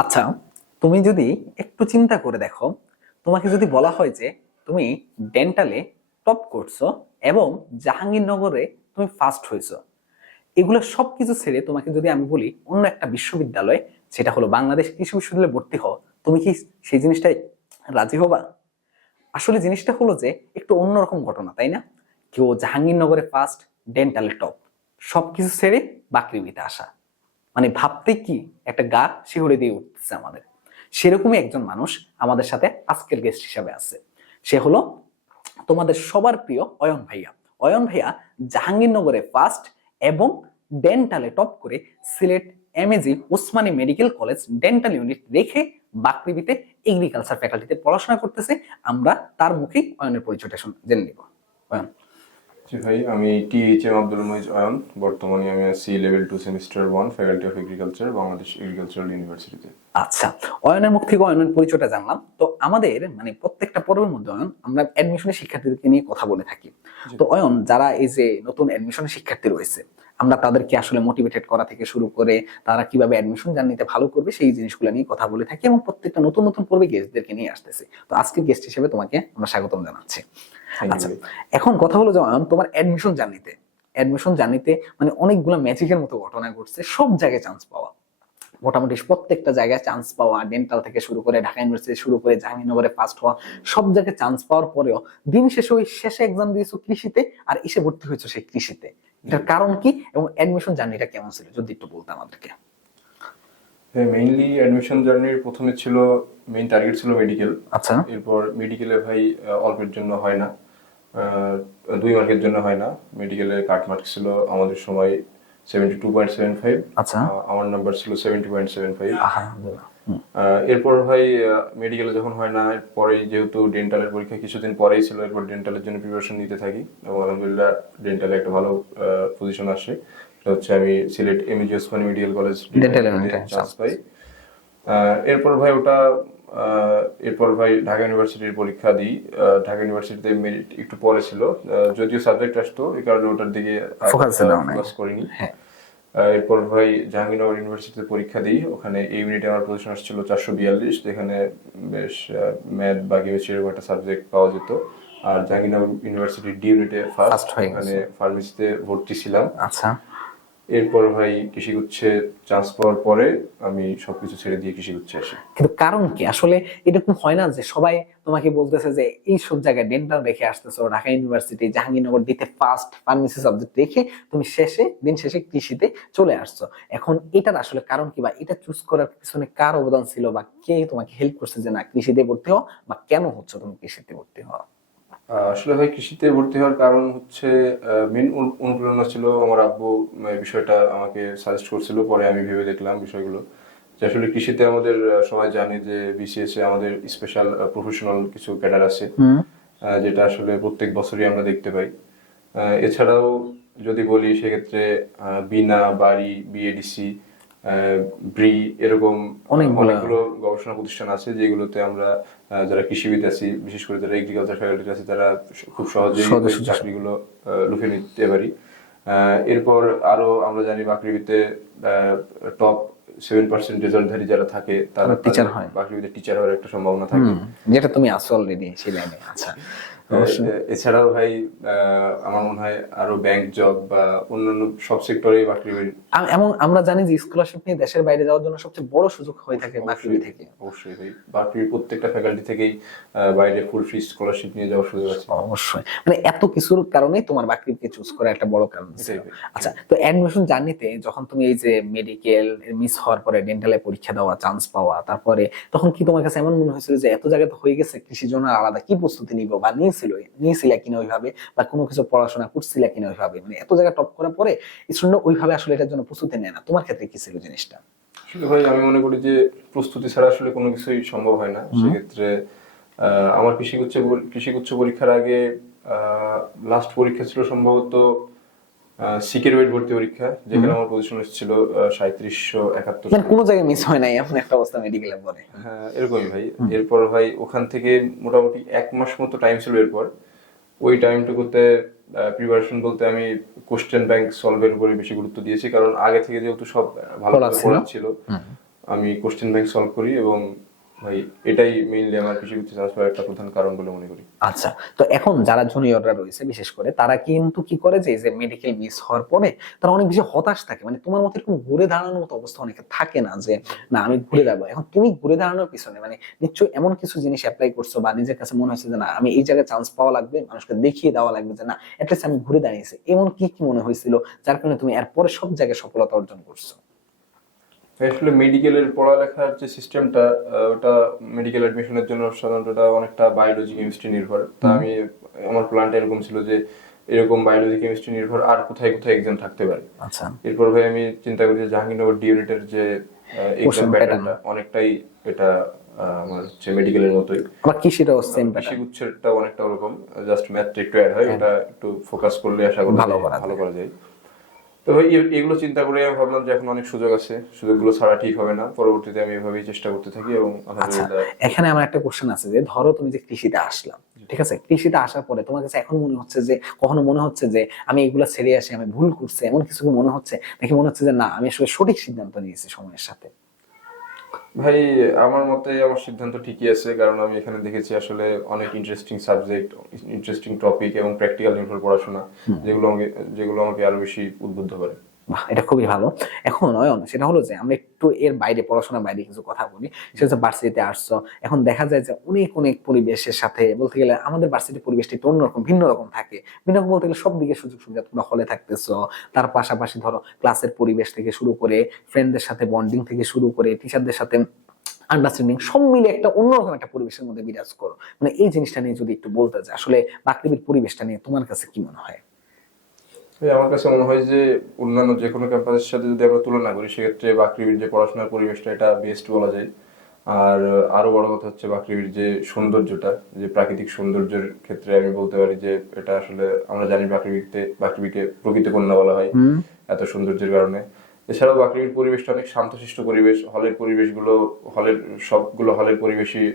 আচ্ছা তুমি যদি একটু চিন্তা করে দেখো, তোমাকে যদি বলা হয় যে তুমি ডেন্টালে টপ করছ এবং জাহাঙ্গীরনগরে তুমি ফার্স্ট হয়েছো, এগুলো সবকিছু ছেড়ে তোমাকে যদি আমি বলি অন্য একটা বিশ্ববিদ্যালয়, সেটা হলো বাংলাদেশ কৃষি বিশ্ববিদ্যালয়ে ভর্তি হও, তুমি কি সেই জিনিসটাই রাজি হবা? আসলে জিনিসটা হলো যে একটু অন্যরকম ঘটনা, তাই না? কেউ জাহাঙ্গীরনগরে ফার্স্ট, ডেন্টালে টপ। সবকিছু ছেড়ে বাকৃবিতে আসা। মানে ভাবতে কি একটা গা শিহরে দিয়ে উঠতেছে আমাদের। সেরকমই একজন মানুষ আমাদের সাথে আজকের গেস্ট হিসাবে আছে। সে হলো তোমাদের সবার প্রিয় অয়ন ভাইয়া। অয়ন ভাইয়া জাহাঙ্গীরনগরে ফার্স্ট এবং ডেন্টালে টপ করে Sylhet MAG Osmani medical college dental unit রেখে বাকৃবিতে এগ্রিকালচার ফ্যাকাল্টিতে পড়াশোনা করতেছে। আমরা তার মুখেই অয়নের পরিচয়টা জেনে নিব। অয়ন। জি ভাই আমি টিএইচএম আব্দুল মহিজ অয়ন বর্তমানে আমি আছি level two semester one faculty of agriculture Bangladesh agricultural ইউনিভার্সিটিতে আচ্ছা অয়নের মুখ থেকে অয়নের পরিচয়টা জানলাম। তো আমাদের মানে প্রত্যেকটা পর্বের মধ্যে অয়ন আমরা অ্যাডমিশনের শিক্ষার্থীদেরকে নিয়ে কথা বলে থাকি। তো অয়ন যারা এই যে নতুন অ্যাডমিশনের শিক্ষার্থী রয়েছে আমরা তাদেরকে আসলে মোটিভেটেড করা থেকে শুরু করে তারা কীভাবে অ্যাডমিশন জার্নিতে ভালো করবে সেই জিনিসগুলো নিয়ে কথা বলে থাকি এবং প্রত্যেকটা নতুন নতুন পর্বে গেস্টদেরকে নিয়ে আসতেছি। তো আজকে গেস্ট হিসেবে তোমাকে আমরা স্বাগতম জানাচ্ছি। আচ্ছা এখন কথা হলো যে অয়ন তোমার অ্যাডমিশন জার্নিতে অ্যাডমিশন জার্নিতে মানে অনেকগুলো ম্যাজিকের মতো ঘটনা ঘটছে সব জায়গায় চান্স পাওয়া। মোটামুটি প্রত্যেকটা জায়গায় চান্স পাওয়া ডেন্টাল থেকে শুরু করে ঢাকা ইউনিভার্সিটি শুরু করে জাহাঙ্গীরনগরে ফার্স্ট হওয়া সব জায়গায় চান্স পাওয়ার পরেও দিন শেষে ওই শেষে এক্সাম দিয়েছ কৃষিতে আর এসে ভর্তি হয়েছো সেই কৃষিতে। এটার কারণ কি এবং অ্যাডমিশন জার্নিটা কেমন ছিল যদি একটু বলতে আমাদেরকে? হ্যাঁ মেইনলি অ্যাডমিশন জার্নির প্রথমে ছিল মেইন টার্গেট ছিল মেডিকেল আচ্ছা। এরপর মেডিকেলে ভাই অল্পের জন্য হয় না। দুই মার্কের জন্য হয় না। মেডিকেলে কাট মার্ক ছিল আমাদের সময় seventy two point seven five আচ্ছা আমার নাম্বার ছিল সেভেন্টি পয়েন্ট সেভেন ফাইভ এরপর ভাই মেডিকেলে যখন হয় না পরে যেহেতু ডেন্টালের পরীক্ষা কিছুদিন পরেই ছিল এরপর ডেন্টালের জন্য প্রিপারেশন নিতে থাকি। এবং আলহামদুলিল্লাহ ডেন্টালে একটা ভালো পজিশন আসে। হচ্ছে আমি Sylhet MAG Osmani medical college এ চান্স পাই। এরপর ভাই ওটা এরপর ভাই ঢাকা ইউনিভার্সিটির পরীক্ষা দিই। ঢাকা ইউনিভার্সিটিতে মেরিট একটু পরে ছিল। যদিও সাবজেক্ট আসতো এই কারণে ওটার দিকে। ফোকাস করিনি। হ্যাঁ। এরপর ভাই জাহাঙ্গীরনগর ইউনিভার্সিটিতে পরীক্ষা দিই। ওখানে এই ইউনিটে আমার পজিশন আসছিল চারশো বিয়াল্লিশ যেখানে বেশ ম্যাথ বা কেমিস্ট্রি এরকম একটা সাবজেক্ট পাওয়া যেত। আর জাহাঙ্গীরনগর ইউনিভার্সিটির ডি ইউনিটে ফার্স্ট। ওখানে ফার্মেসিতে ভর্তি ছিলাম। আচ্ছা। এরপর ভাই কৃষিগুচ্ছে চান্স পাওয়ার পরে আমি সবকিছু ছেড়ে দিয়ে কৃষিগুচ্ছে আসি। কিন্তু কারণ কি? আসলে এরকম হয় না যে সবাই তোমাকে বলতেছে যে এই সব জায়গায় ডেন্টাল রেখে আসতেছো ঢাকা ইউনিভার্সিটি জাহাঙ্গীরনগর দিতে ফার্স্ট ফার্মেসি সাবজেক্ট রেখে তুমি শেষে দিন শেষে কৃষিতে চলে আসছো। এখন এটার আসলে কারণ কি বা এটা চুজ করার পিছনে কার অবদান ছিল বা কে তোমাকে হেল্প করছে যে না কৃষিতে ভর্তি হও বা কেন হচ্ছে তুমি কৃষিতে ভর্তি আহ, আসলে ভাই কৃষিতে ভর্তি হওয়ার কারণ হচ্ছে মেন অনুপ্রেরণা ছিল আমার আব্বু এই বিষয়টা আমাকে সাজেস্ট করছিল পরে আমি ভেবে দেখলাম বিষয়গুলো। যে আসলে কৃষিতে আমাদের সবাই জানে যে বিসিএস এ আমাদের স্পেশাল প্রফেশনাল কিছু ক্যাডার আছে যেটা আসলে প্রত্যেক বছরই আমরা দেখতে পাই। এছাড়াও যদি বলি সেক্ষেত্রে বিনা বাড়ি বিএডিসি ব্রি এরকম অনেকগুলো- গবেষণা প্রতিষ্ঠান আছে যেগুলোতে আমরা যারা কৃষিবিদ আছি বিশেষ করে যারা এগ্রিকালচার ফ্যাকাল্টি আছে তারা খুব সহজেই চাকরিগুলো লুফে নিতে পারি। আহ, এরপর আরও আমরা জানি বাকরিবিতে টপ সেভেন পার্সেন্ট রেজাল্টধারী যারা থাকে তারা teacher হয়। বাকরিবিতে টিচার হওয়ার একটা সম্ভাবনা থাকে। যেটা তুমি আছো অলরেডি সেই লাইনে আচ্ছা। এছাড়াও ভাই আমার মনে হয় আরও ব্যাংক জব বা অন্যান্য সব সেক্টরে এমন আমরা জানি যে স্কলারশিপ নিয়ে দেশের বাইরে যাওয়ার জন্য সবচেয়ে বড় সুযোগ হয়ে থাকে থেকে। অবশ্যই ভাই। প্রত্যেকটা ফ্যাকাল্টি থেকেই বাইরে ফুল ফি স্কলারশিপ নিয়ে যাওয়ার সুযোগ আছে। অবশ্যই। মানে এত কিছুর কারণে তোমার বাকরিকে চুজ করা একটা বড় কারণ। আচ্ছা তো অ্যাডমিশন জার্নিতে যখন তুমি এই যে মেডিকেল মিস হওয়ার পরে ডেন্টালে পরীক্ষা দেওয়া চান্স পাওয়া তারপরে তখন কি তোমার কাছে এমন মনে হয়েছিল যে এত জায়গায় তো হয়ে গেছে কৃষির জন্য আলাদা কি প্রস্তুতি নিব? বা নিয়েছিল নিয়েছিল কিনা ওইভাবে বা কোনো কিছু পড়াশোনা করছিল কিনা ওইভাবে? মানে এত জায়গা টপ করার পরে স্টুডেন্ট ওইভাবে আসলে এটার জন্য প্রস্তুতি নেয় না। তোমার ক্ষেত্রে কি ছিল জিনিসটা? আসলে ভাই আমি মনে করি যে প্রস্তুতি ছাড়া আসলে কোনো কিছুই সম্ভব হয় না। সেক্ষেত্রে আহ, আমার কৃষিগুচ্ছ কৃষি উচ্চ পরীক্ষার আগে লাস্ট পরীক্ষা ছিল সম্ভবত সিকের ওয়েট ভর্তি পরীক্ষা যেখানে আমার পজিশন এসেছিল সাঁত্রিশশো একাত্তর মানে কোনো জায়গায় মিস হয় নাই এমন একটা অবস্থা মেডিকেলের পরে। হ্যাঁ এরকমই ভাই। এরপর ভাই ওখান থেকে মোটামুটি এক মাস মতো টাইম ছিল এরপর। ওই টাইমটুকুতে প্রিপারেশন বলতে আমি কোশ্চেন ব্যাংক সলভের উপরে বেশি গুরুত্ব দিয়েছি কারণ আগে থেকে যেহেতু সব ভালো। ছিল আমি কোশ্চেন ব্যাংক সলভ করি এবং এটাই মেইনলি আমার চান্স পাওয়ার একটা প্রধান কারণ বলে মনে করি। আচ্ছা তো এখন যারা জুনিয়ররা রয়েছে, বিশেষ করে, তারা কিন্তু কি করে যে যে মেডিকেল মিস হওয়ার পরে তারা অনেক বেশি হতাশ থাকে। মানে তোমার মতো এরকম ঘুরে দাঁড়ানোর মতো অবস্থা অনেকে থাকে না যে, না, আমি ঘুরে দাঁড়াবো। এখন তুমি ঘুরে দাঁড়ানোর পিছনে মানে নিশ্চয়ই এমন কিছু জিনিস অ্যাপ্লাই করছ বা নিজের কাছে মনে হয়েছে যে, না, আমি এই জায়গায় চান্স পাওয়া লাগবে, মানুষকে দেখিয়ে দেওয়া লাগবে যে, না অ্যাটলিস্ট আমি ঘুরে দাঁড়িয়েছি। এমন কি কি মনে হয়েছিল, যার কারণে তুমি এরপরে সব জায়গায় সফলতা অর্জন করছ? আসলে মেডিকেলের পড়ালেখার যে সিস্টেমটা ওটা মেডিকেল অ্যাডমিশনের জন্য সাধারণত ওটা অনেকটা বায়োলজি কেমিস্ট্রি নির্ভর। তা আমি আমার প্ল্যানটা এরকম ছিল যে এরকম বায়োলজি কেমিস্ট্রি নির্ভর আর কোথায় কোথায় এক্সাম থাকতে পারে। আচ্ছা। এরপর ভাই আমি চিন্তা করি যে জাহাঙ্গীরনগর ডিউনিটের যে এক্সাম প্যাটার্নটা অনেকটাই এটা আমার হচ্ছে মেডিকেলের মতোই। আবার কৃষিটাও সেম কৃষি গুচ্ছেরটা অনেকটা ওরকম জাস্ট ম্যাথটা একটু অ্যাড হয় এটা একটু ফোকাস করলে আশা করি ভালো করা যায়। তো এগুলো চিন্তা করে আমি ভাবলাম যে এখন অনেক সুযোগ আছে সুযোগগুলো ছাড়া ঠিক হবে না। পরবর্তীতে আমি এভাবেই চেষ্টা করতে থাকি এবং আচ্ছা এখানে আমার একটা কোশ্চেন আছে যে ধরো তুমি যে কৃষিতে আসলাম ঠিক আছে? কৃষিতে আসার পরে তোমার কাছে এখন মনে হচ্ছে যে কখনো মনে হচ্ছে যে আমি এগুলো ছেড়ে আসি আমি ভুল করছি এমন কিছু মনে হচ্ছে? নাকি মনে হচ্ছে যে না আমি আসলে সঠিক সিদ্ধান্ত নিয়েছি সময়ের সাথে? ভাই আমার মতে আমার সিদ্ধান্ত ঠিকই আছে কারণ আমি এখানে দেখেছি আসলে অনেক ইন্টারেস্টিং সাবজেক্ট ইন্টারেস্টিং টপিক এবং প্র্যাকটিক্যাল নির্ভর পড়াশোনা যেগুলো আমাকে যেগুলো আমাকে আরও বেশি উদ্বুদ্ধ করে। এটা খুবই ভালো। এখন অয়ন সেটা হলো যে আমরা একটু এর বাইরে, পড়াশোনার বাইরে কিছু কথা বলি। সেটা হচ্ছে ভার্সিটিতে আসছো। এখন দেখা যায় যে অনেক অনেক পরিবেশের সাথে বলতে গেলে আমাদের ভার্সিটির পরিবেশটা একটু অন্যরকম, ভিন্ন রকম থাকে। ভিন্ন রকম বলতে গেলে সব দিকে সুযোগ সুবিধা তোমরা হলে থাকতেছো। তার পাশাপাশি ধরো ক্লাসের পরিবেশ থেকে শুরু করে ফ্রেন্ডদের সাথে বন্ডিং থেকে শুরু করে টিচারদের সাথে আন্ডারস্ট্যান্ডিং সব মিলে একটা অন্যরকম একটা পরিবেশের মধ্যে বিরাজ করো। মানে এই জিনিসটা নিয়ে যদি একটু বলতে চাই আসলে বাকৃবির পরিবেশটা নিয়ে তোমার কাছে কি মনে হয়? আমার কাছে মনে হয় যে অন্যান্য যে কোনো ক্যাম্পাসের সাথে যদি আমরা তুলনা করি সেক্ষেত্রে বাকরিবির যে পড়াশোনার পরিবেশটা এটা বেস্ট বলা যায়। আর আরও বড় কথা হচ্ছে বাকরিবির যে সৌন্দর্যটা যে প্রাকৃতিক সৌন্দর্যের ক্ষেত্রে আমি বলতে পারি যে এটা আসলে আমরা জানি বাকরিবিতে বাকরিবিকে প্রকৃত কন্যা বলা হয় এত সৌন্দর্যের কারণে। এছাড়াও বাকরিবির পরিবেশটা অনেক শান্তশিষ্ট পরিবেশ হলের পরিবেশগুলো হলের সবগুলো হলের পরিবেশই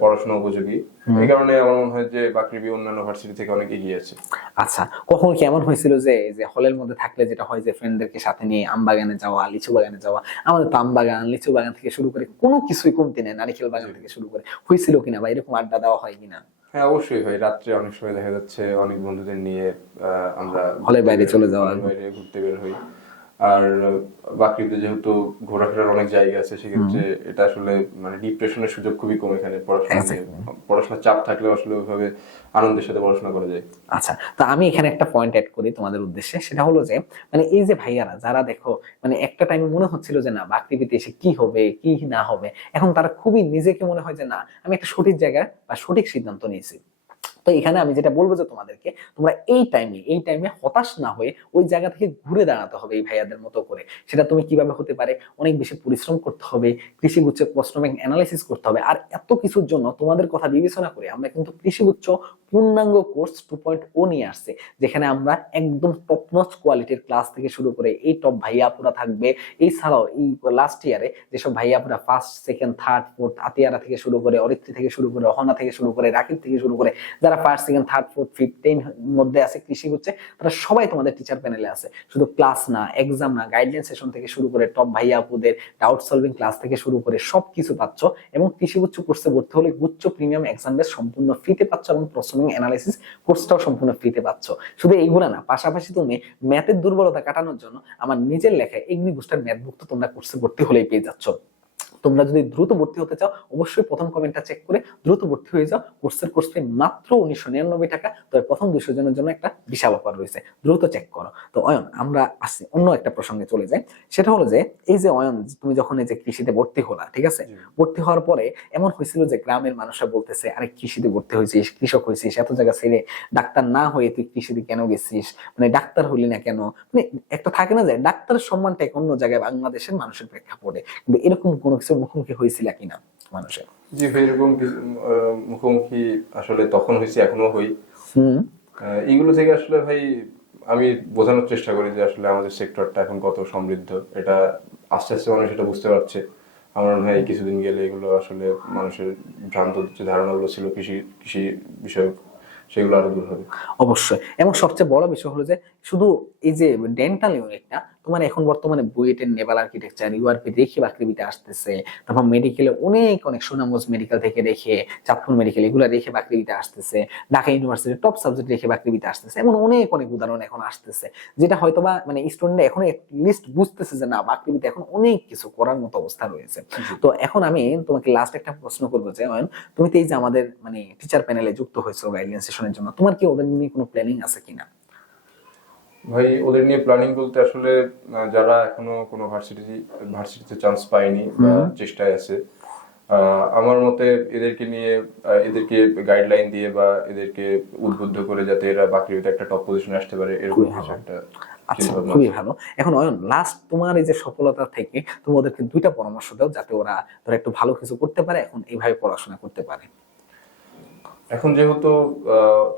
পড়াশোনা উপযোগী। এই কারণে আমার মনে হয় যে বাকরিবি অন্যান্য ভার্সিটি থেকে অনেক এগিয়ে আছে। আচ্ছা কখন কি এমন হয়েছিল যে যে হলের মধ্যে থাকলে যেটা হয় যে ফ্রেন্ডদেরকে সাথে নিয়ে আম বাগানে যাওয়া লিচু বাগানে যাওয়া আমাদের তো আম বাগান লিচু বাগান থেকে শুরু করে কোনো কিছুই কমতি নেই নারিকেল বাগান থেকে শুরু করে। হয়েছিল কিনা বা এরকম আড্ডা দেওয়া হয় কিনা? হ্যাঁ অবশ্যই হয়। রাত্রে অনেক সময় দেখা যাচ্ছে অনেক বন্ধুদের নিয়ে আহ, আমরা হলের বাইরে চলে যাওয়া। বাইরে ঘুরতে বের হই। আর বাকরিতে যেহেতু ঘোরাফেরার অনেক জায়গা আছে সেক্ষেত্রে এটা আসলে মানে ডিপ্রেশনের সুযোগ খুবই কম এখানে। পড়াশোনা। পড়াশোনার চাপ থাকলে আসলে ওইভাবে আনন্দের সাথে পড়াশোনা করা যায়। আচ্ছা তো আমি এখানে একটা পয়েন্ট অ্যাড করি তোমাদের উদ্দেশ্যে। সেটা হলো যে মানে এই যে ভাইয়ারা যারা দেখো মানে একটা টাইমে মনে হচ্ছিল যে না বাকৃবিতে এসে কি হবে কি না হবে এখন তারা খুবই নিজেকে মনে হয় যে না আমি একটা সঠিক জায়গায় বা সঠিক সিদ্ধান্ত নিয়েছি। তো এখানে আমি যেটা বলব যে তোমাদেরকে, তোমরা এই টাইমে এই টাইমে হতাশ না হয়ে ওই জায়গা থেকে ঘুরে দাঁড়াতে হবে এই ভাইয়াদের মতো করে। সেটা তুমি কীভাবে হতে পারে? অনেক বেশি পরিশ্রম করতে হবে, কৃষিগুচ্ছ প্রশ্ন ব্যাংক অ্যানালাইসিস করতে হবে, আর এত কিছুর জন্য তোমাদের কথা বিবেচনা করে আমরা কিন্তু কৃষিগুচ্ছ পূর্ণাঙ্গ কোর্স টু পয়েন্ট ও নিয়ে আসছে, যেখানে আমরা একদম টপ নচ কোয়ালিটির ক্লাস থেকে শুরু করে এই টপ ভাইয়াপুরা থাকবে। এছাড়াও এই লাস্ট ইয়ারে যেসব ভাইয়াপুরা ফার্স্ট সেকেন্ড থার্ড ফোর্থ আতিয়ারা থেকে শুরু করে, অরিত্রী থেকে শুরু করে, অহনা থেকে শুরু করে, রাকিব থেকে শুরু করে, যারা first second third fourth fifth ten মধ্যে আছে, কৃষি হচ্ছে, তারা সবাই তোমাদের টিচার প্যানেলে আছে। শুধু ক্লাস না এক্সাম না গাইডলাইন সেশন থেকে শুরু করে টপ ভাইয়া আপুদের ডাউট সলভিং ক্লাস থেকে শুরু করে সবকিছু পাচ্ছ এবং কৃষি গুচ্ছ কোর্সে ভর্তি হলে গুচ্ছ প্রিমিয়াম এক্সাম বেস সম্পূর্ণ ফ্রিতে পাচ্ছ এবং প্রসমিং অ্যানালাইসিস কোর্সটাও সম্পূর্ণ ফ্রিতে পাচ্ছ। শুধু এইগুলা না, পাশাপাশি তুমি ম্যাথের দুর্বলতা কাটানোর জন্য আমার নিজের লেখায় এগ্নি বুস্টার ম্যাথ বুক তো তোমরা কোর্সে ভর্তি হলেই পেয়ে যাচ্ছ। তোমরা যদি দ্রুত ভর্তি হতে চাও অবশ্যই প্রথম কমেন্টটা চেক করে দ্রুত ভর্তি হয়ে যাও। কোর্সের কোর্স ফি মাত্র উনিশশো নিরানব্বই টাকা। তবে প্রথম দুশো জনের জন্য একটা বিশাল অফার রয়েছে। দ্রুত চেক করো। তো অয়ন আমরা আসি অন্য একটা প্রসঙ্গে চলে যাই। সেটা হলো যে এই যে অয়ন তুমি যখন এই যে কৃষিতে ভর্তি হলা ঠিক আছে? ভর্তি হওয়ার পরে এমন হয়েছিল যে গ্রামের মানুষরা বলতেছে আরে কৃষিতে ভর্তি হয়েছিস কৃষক হয়েছিস এত জায়গা ছেড়ে ডাক্তার না হয়ে তুই কৃষিতে কেন গেছিস? মানে ডাক্তার হলি না কেন? মানে একটা থাকে না যে ডাক্তারের সম্মানটা এক অন্য জায়গায় বাংলাদেশের মানুষের প্রেক্ষাপটে। কিন্তু এরকম কোনো কিছু মুখোমুখি হয়েছিল কিনা মানুষের? জি এরকম মুখোমুখি আসলে তখন হয়েছে এখনও হই। এইগুলো থেকে আসলে ভাই আমি বোঝানোর চেষ্টা করি যে আসলে আমাদের সেক্টরটা এখন কত সমৃদ্ধ। এটা আস্তে আস্তে মানুষ এটা বুঝতে পারছে। আমার মনে হয় কিছুদিন গেলে এগুলো আসলে মানুষের ভ্রান্ত যে ধারণাগুলো ছিল কৃষি কৃষি বিষয়ক সেগুলো আরও দূর হবে। অবশ্যই। এবং সবচেয়ে বড় বিষয় হলো যে শুধু এই যে ডেন্টাল ইউনিটটা তোমার এখন বর্তমানে বুয়েটের নেভাল আর্কিটেকচার ইউআরপি রেখে বাকৃবিতে আসতেছে তারপর মেডিকেলে অনেক অনেক সুনামগঞ্জ মেডিকেল থেকে রেখে চাঁদপুর মেডিকেল এগুলো রেখে বাকৃবিতে আসতেছে ঢাকা ইউনিভার্সিটির টপ সাবজেক্ট রেখে বাকৃবিতে আসতেছে এমন অনেক অনেক উদাহরণ এখন আসতেছে যেটা হয়তোবা মানে স্টুডেন্ট এখন লিস্ট বুঝতেছে যে না বাকৃবিতে এখন অনেক কিছু করার মতো অবস্থা রয়েছে। তো এখন আমি তোমাকে লাস্ট একটা প্রশ্ন করব যে তুমি তো এই যে আমাদের মানে টিচার প্যানেলে যুক্ত হয়েছো গাইডলাইন সেশনের জন্য তোমার কি ওদের নিয়ে কোনো প্ল্যানিং আছে কিনা? ভাই ওদের নিয়ে প্ল্যানিং বলতে আসলে যারা এখনও কোনো ভার্সিটি ভার্সিটিতে চান্স পায়নি বা চেষ্টায় আছে আমার মতে এদেরকে নিয়ে এদেরকে গাইডলাইন দিয়ে বা এদেরকে উদ্বুদ্ধ করে যাতে এরা বাকরিতে একটা টপ পজিশনে আসতে পারে এরকম কিছু একটা আচ্ছা খুবই ভালো। এখন অয়ন লাস্ট তোমার এই যে সফলতা থেকে তুমি ওদেরকে দুইটা পরামর্শ দাও যাতে ওরা ধরো একটু ভালো কিছু করতে পারে এখন এইভাবে পড়াশোনা করতে পারে। এখন যেহেতু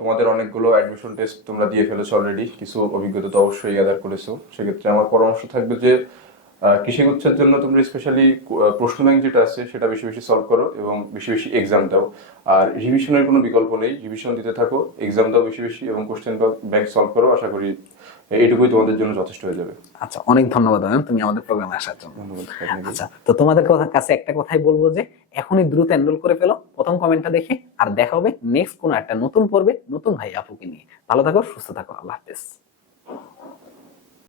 তোমাদের অনেকগুলো অ্যাডমিশন টেস্ট তোমরা দিয়ে ফেলেছো অলরেডি কিছু অভিজ্ঞতা তো অবশ্যই গ্যাদার করেছ, সেক্ষেত্রে আমার পরামর্শ থাকবে যে কৃষি গুচ্ছের জন্য তোমরা স্পেশালি প্রশ্ন ব্যাংক যেটা আছে সেটা বেশি বেশি সলভ করো এবং বেশি বেশি এক্সাম দাও। আর রিভিশনের কোনো বিকল্প নেই রিভিশন দিতে থাকো এক্সাম দাও বেশি বেশি এবং কোশ্চেন ব্যাংক সলভ করো, আশা করি এইটুকুই তোমাদের জন্য যথেষ্ট হয়ে যাবে। আচ্ছা অনেক ধন্যবাদ অয়ন। তুমি আমাদের প্রোগ্রামে আসার জন্য। ধন্যবাদ আচ্ছা তো তোমাদের কথা- কাছে একটা কথাই বলব যে এখনই দ্রুত এনরোল করে ফেলো প্রথম কমেন্টটা দেখে আর দেখা হবে নেক্সট কোনো একটা নতুন পর্বে নতুন ভাই আপুকে নিয়ে। ভালো থাকো সুস্থ থাকো আল্লাহ হাফেজ।